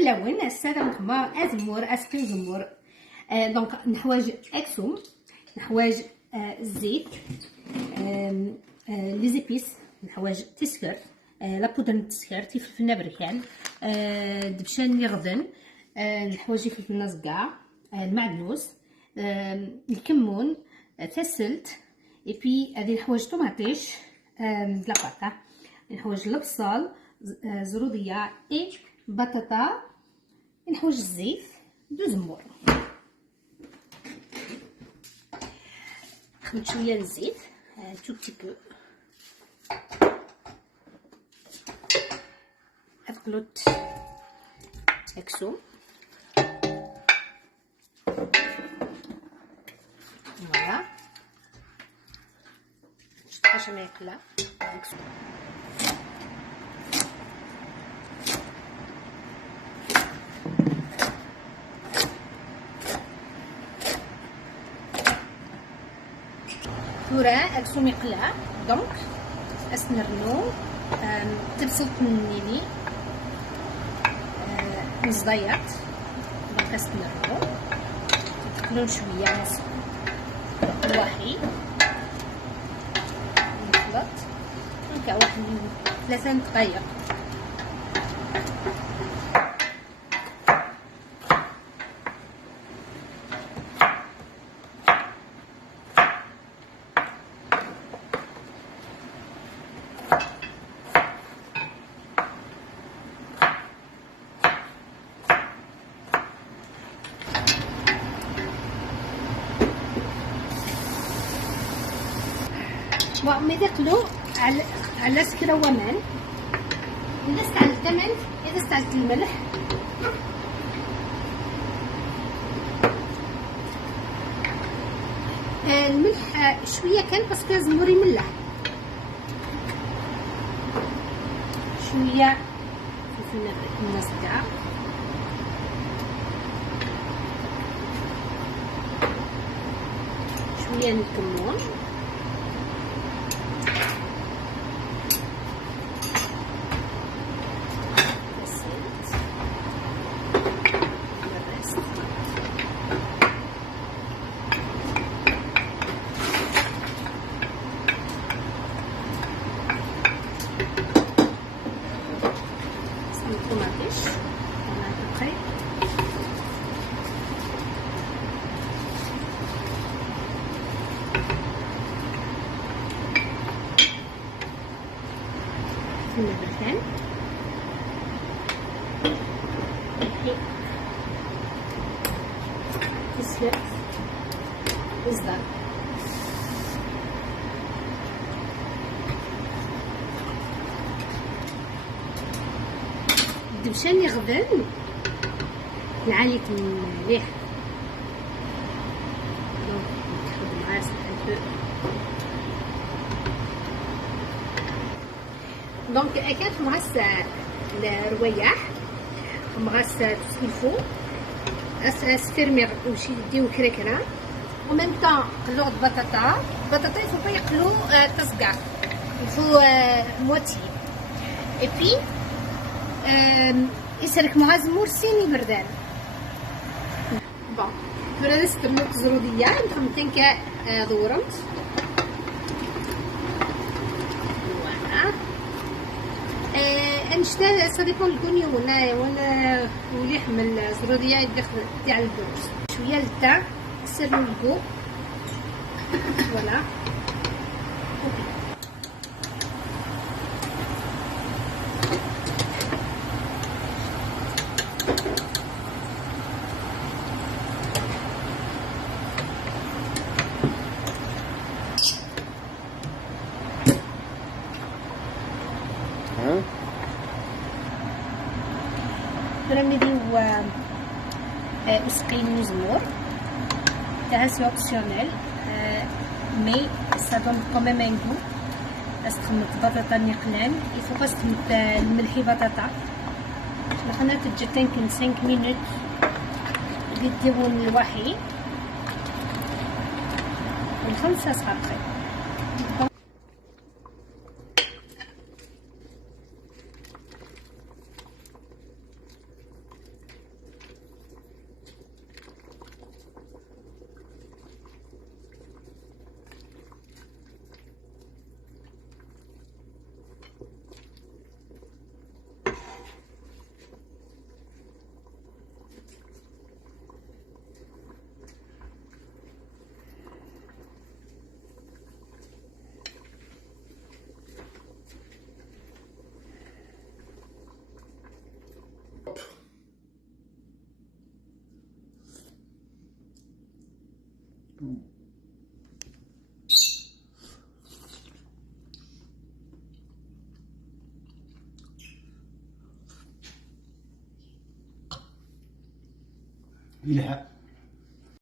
فلفل السلام خمار ازمور اسقي زمور. دونك نحواج اكسوم، نحواج الزيت، لي زيبيس، نحواج تسكر، لا بودر التسكر، فلفل نابركان، دبشان اللي غدن، نحواج فلفل نازكاع، المعدنوس، الكمون، تسلت، اي بي هذه نحواج طوماطيش، لاطاطا، نحواج البصل، زروديه اي بطاطا، نحواج الزيت دو زمور. نخلط شويه الزيت تو بتي بو، نخلط اكسوم، فوالا حاجه ما يقلع ثورة اكسوم يقلع. دونك اسنرنو تبسط منيني مزديات. دونك اسنرنو تقلون شويه نص واحد، نخلط هكا واحد 3 دقائق. مي دخلوا على سكر ومان. اذا استعملت الملح، اذا استعملت الملح الملح شويه كان باسكو زموري ملح، شويه فلفل نازكا، شويه من الكمون، طوماطيش طماطم في النباتان تسلق بصدر الدبشان يغدن نعاليك مليح. دونك ناخد معاه ان بو. دونك كانت معس الروايح معس تسلفو اسفرميغ وشي ديو كركره و ميم طون قلو البطاطا. البطاطا يفو با يقلو تصقع، يفو موتي اي بي يسرك معاه زمور سيني بردان. بون هنا نستعمل زروديه نخمتين كا دورمت. فوالا نشتا سا ديبون الكوني ولا ولي يحمل الزروديه يدخل تاع البروز شويه للتاع سيرو الكو. فوالا نديو مسقين زمور تاع سي اوبسيونيل مي سا دون كو ميم ان غو. استخدمت بطاطا نقلان يفو با استخدمت الملحي بطاطا خلينا تجي يمكن 5 مينوت ديرون الوحي الخمسة صفر. يلحق.